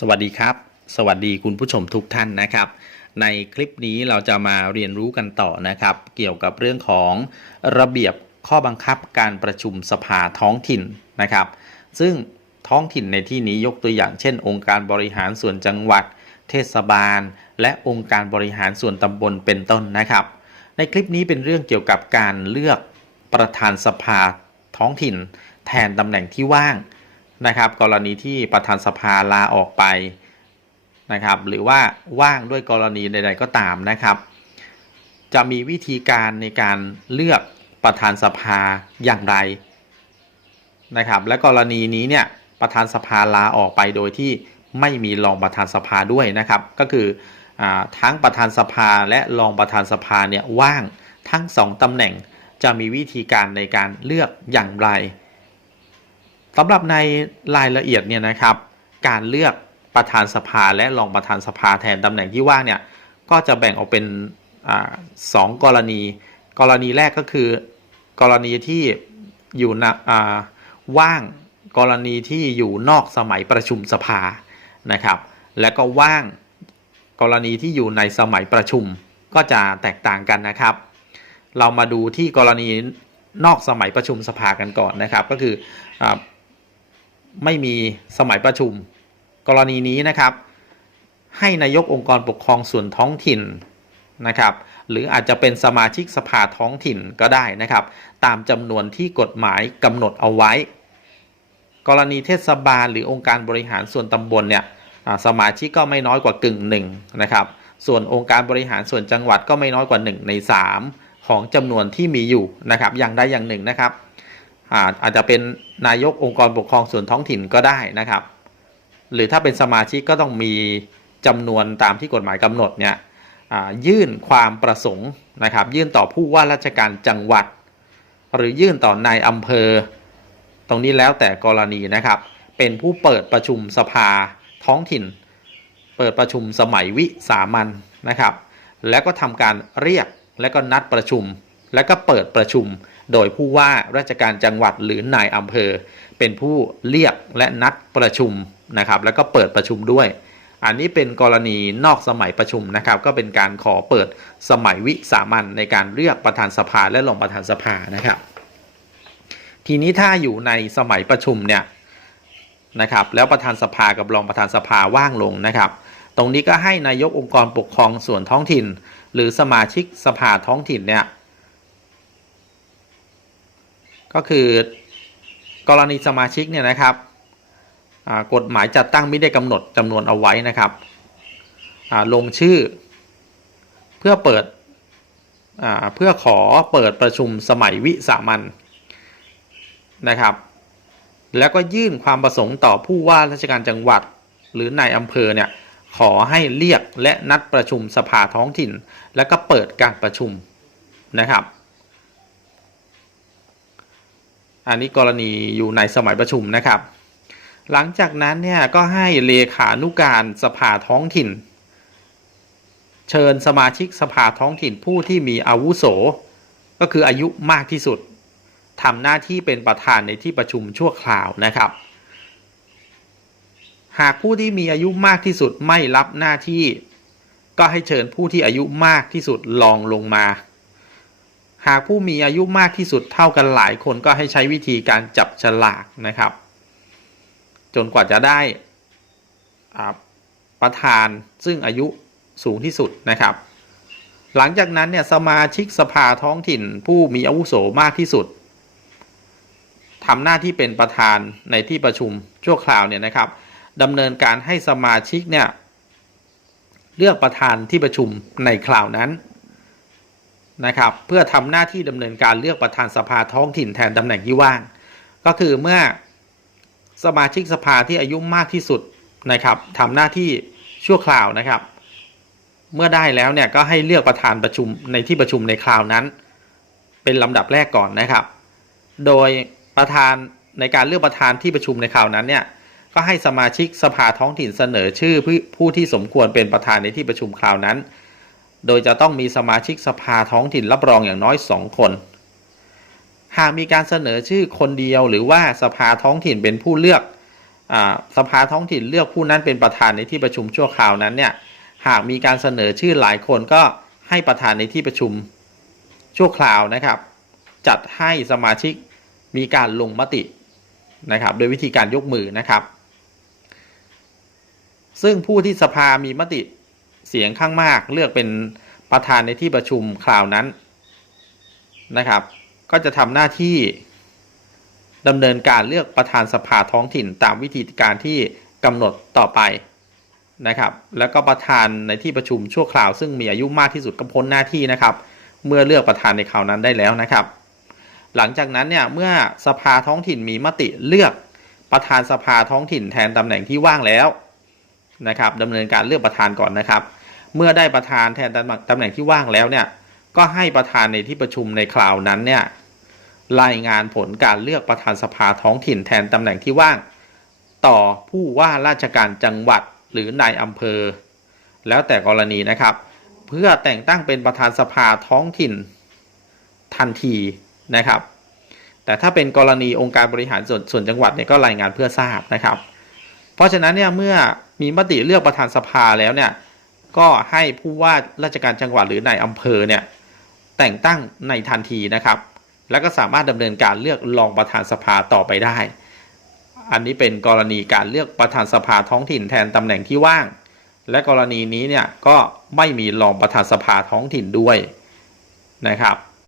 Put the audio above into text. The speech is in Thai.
สวัสดีครับ สวัสดีคุณผู้ชมทุกท่านนะครับ ในคลิปนี้เราจะมาเรียนรู้กันต่อนะครับ เกี่ยวกับเรื่องของระเบียบข้อบังคับการประชุมสภาท้องถิ่นนะครับ ซึ่งท้องถิ่นในที่นี้ยกตัวอย่างเช่น องค์การบริหารส่วนจังหวัด เทศบาล และองค์การบริหารส่วนตำบลเป็นต้นนะครับ ในคลิปนี้เป็นเรื่องเกี่ยวกับการเลือกประธานสภาท้องถิ่น แทนตำแหน่งที่ว่าง นะครับ กรณีที่ประธานสภาลาออกไปนะครับ หรือว่าว่างด้วยกรณีใดๆก็ตามนะครับ จะมีวิธีการในการเลือกประธานสภาอย่างไรนะครับ และกรณีนี้เนี่ยประธานสภาลาออกไปโดยที่ไม่มีรองประธานสภาด้วยนะครับ ก็คืออทั้งประธานสภาและรองประธานสภาเนี่ยว่างทั้งสองตำแหน่งจะมีวิธีการในการเลือกอย่างไร สำหรับในรายละเอียดเนี่ยนะครับการเลือกประธานสภาและรองประธานสภาแทนตำแหน่งที่ว่างเนี่ยก็จะแบ่งออกเป็นอสองกรณี กรณีแรกก็คือ กรณีที่อยู่นะว่างกรณีที่อยู่นอกสมัยประชุมสภานะครับ และก็ว่างกรณีที่อยู่ในสมัยประชุมก็จะแตกต่างกันนะครับ เรามาดูที่กรณีนอกสมัยประชุมสภากันก่อนนะครับ ก็คืออ ไม่มีสมัยประชุม กรณีนี้นะครับ ให้นายกองค์กรปกครองส่วนท้องถิ่นนะครับ หรืออาจจะเป็นสมาชิกสภาท้องถิ่นก็ได้นะครับ ตามจำนวนที่กฎหมายกำหนดเอาไว้ กรณีเทศบาลหรือองค์การบริหารส่วนตำบลเนี่ยสมาชิกก็ไม่น้อยกว่ากึ่งหนึ่งนะครับส่วนองค์การบริหารส่วนจังหวัดก็ไม่น้อยกว่า 1 ใน 3 ของจำนวนที่มีอยู่นะครับ อย่างใดอย่างหนึ่งนะครับ อาอาจจะเป็นนายกองค์กรปกครองส่วนท้องถิ่นก็ได้นะครับ หรือถ้าเป็นสมาชิกก็ต้องมีจำนวนตามที่กฎหมายกำหนดเนี่ยยื่นความประสงค์นะครับ ยื่นต่อผู้ว่าราชการจังหวัด หรือยื่นต่อนายอำเภอ ตรงนี้แล้วแต่กรณีนะครับ เป็นผู้เปิดประชุมสภาท้องถิ่น เปิดประชุมสมัยวิสามันนะครับ แล้วก็ทำการเรียกและก็นัดประชุม แล้วก็เปิดประชุม โดยผู้ว่าราชการจังหวัดหรือนายอำเภอ เป็นผู้เรียกและนัดประชุมนะครับ แล้วก็เปิดประชุมด้วย อันนี้เป็นกรณีนอกสมัยประชุมนะครับ ก็เป็นการขอเปิดสมัยวิสามันในการเลือกประธานสภาและรองประธานสภานะครับ ทีนี้ถ้าอยู่ในสมัยประชุมเนี่ยนะครับแล้วประธานสภากับรองประธานสภาว่างลงนะครับ ตรงนี้ก็ให้นายกองค์กรปกครองส่วนท้องถิ่น หรือสมาชิกสภาท้องถิ่นเนี่ย ก็คือกรณีสมาชิกเนี่ยนะครับกฎหมายจัดตั้งไม่ได้กำหนดจำนวนเอาไว้นะครับลงชื่อ เพื่อเปิดเพื่อขอเปิดประชุมสมัยวิสามันนะครับ แล้วก็ยื่นความประสงค์ต่อผู้ว่าราชการจังหวัด หรือนายอำเภอเนี่ยขอให้เรียกและนัดประชุมสภาท้องถิ่น แล้วก็เปิดการประชุมนะครับ อันนี้กรณีอยู่ในสมัยประชุมนะครับ หลังจากนั้นเนี่ยก็ให้เลขานุการสภาท้องถิ่น เชิญสมาชิกสภาท้องถิ่นผู้ที่มีอาวุโส ก็คืออายุมากที่สุดทำหน้าที่เป็นประธานในที่ประชุมชั่วคราวนะครับ หากผู้ที่มีอายุมากที่สุดไม่รับหน้าที่ ก็ให้เชิญผู้ที่อายุมากที่สุดลองลงมา หากผู้มีอายุมากที่สุดเท่ากันหลายคนก็ให้ใช้วิธีการจับฉลากนะครับ จนกว่าจะได้ประธานซึ่งอายุสูงที่สุดนะครับ หลังจากนั้นเนี่ยสมาชิกสภาท้องถิ่นผู้มีอาวุโสมากที่สุดทำหน้าที่เป็นประธานในที่ประชุมชั่วคราวเนี่ยนะครับดำเนินการให้สมาชิกเนี่ยเลือกประธานที่ประชุมในคราวนั้น นะครับเพื่อทำหน้าที่ดำเนินการเลือกประธานสภาท้องถิ่นแทนตำแหน่งที่ว่าง ก็คือเมื่อสมาชิกสภาที่อายุมากที่สุดนะครับทำหน้าที่ชั่วคราวนะครับ เมื่อได้แล้วเนี่ยก็ให้เลือกประธานประชุมในที่ประชุมในคราวนั้น เป็นลำดับแรกก่อนนะครับ โดยประธานในการเลือกประธานที่ประชุมในคราวนั้นเนี่ยก็ให้สมาชิกสภาท้องถิ่นเสนอชื่อผู้ผู้ที่สมควรเป็นประธานในที่ประชุมคราวนั้น โดยจะต้องมีสมาชิกสภาท้องถิ่นรับรองอย่างน้อย2คน หากมีการเสนอชื่อคนเดียวหรือว่าสภาท้องถิ่นเป็นผู้เลือกอสภาท้องถิ่นเลือกผู้นั้นเป็นประธานในที่ประชุมชั่วคราวนั้นเนี่ยหากมีการเสนอชื่อหลายคนก็ให้ประธานในที่ประชุมชั่วคราวนะครับ จัดให้สมาชิกมีการลงมตินะครับ โดยวิธีการยกมือนะครับ ซึ่งผู้ที่สภามีมติ เสียงข้างมากเลือกเป็นประธานในที่ประชุมคราวนั้นนะครับ ก็จะทำหน้าที่ดำเนินการเลือกประธานสภาท้องถิ่นตามวิธีการที่กำหนดต่อไปนะครับ แล้วก็ประธานในที่ประชุมชั่วคราวซึ่งมีอายุมากที่สุดก็พ้นหน้าที่นะครับ เมื่อเลือกประธานในคราวนั้นได้แล้วนะครับ หลังจากนั้นเนี่ยเมื่อสภาท้องถิ่นมีมติเลือกประธานสภาท้องถิ่นแทนตำแหน่งที่ว่างแล้ว นะครับดำเนินการเลือกประธานก่อนนะครับ เมื่อได้ประธานแทนตำแหน่งที่ว่างแล้วเนี่ยก็ให้ประธานในที่ประชุมในคราวนั้นเนี่ยรายงานผลการเลือกประธานสภาท้องถิ่นแทนตำแหน่งที่ว่าง ต่อผู้ว่าราชการจังหวัดหรือนายอำเภอ แล้วแต่กรณีนะครับ เพื่อแต่งตั้งเป็นประธานสภาท้องถิ่นทันทีนะครับ แต่ถ้าเป็นกรณีองค์การบริหารส่วนส่วนจังหวัดเนี่ยก็รายงานเพื่อทราบนะครับ เพราะฉะนั้นเนี่ยเมื่อ มีมติเลือกประธานสภาแล้วเนี่ยก็ให้ผู้ว่าราชการจังหวัดหรือนายอำเภอเนี่ยแต่งตั้งในทันทีนะครับ แล้วก็สามารถดำเนินการเลือกรองประธานสภาต่อไปได้ อันนี้เป็นกรณีการเลือกประธานสภาท้องถิ่นแทนตำแหน่งที่ว่าง และกรณีนี้เนี่ยก็ไม่มีรองประธานสภาท้องถิ่นด้วยนะครับ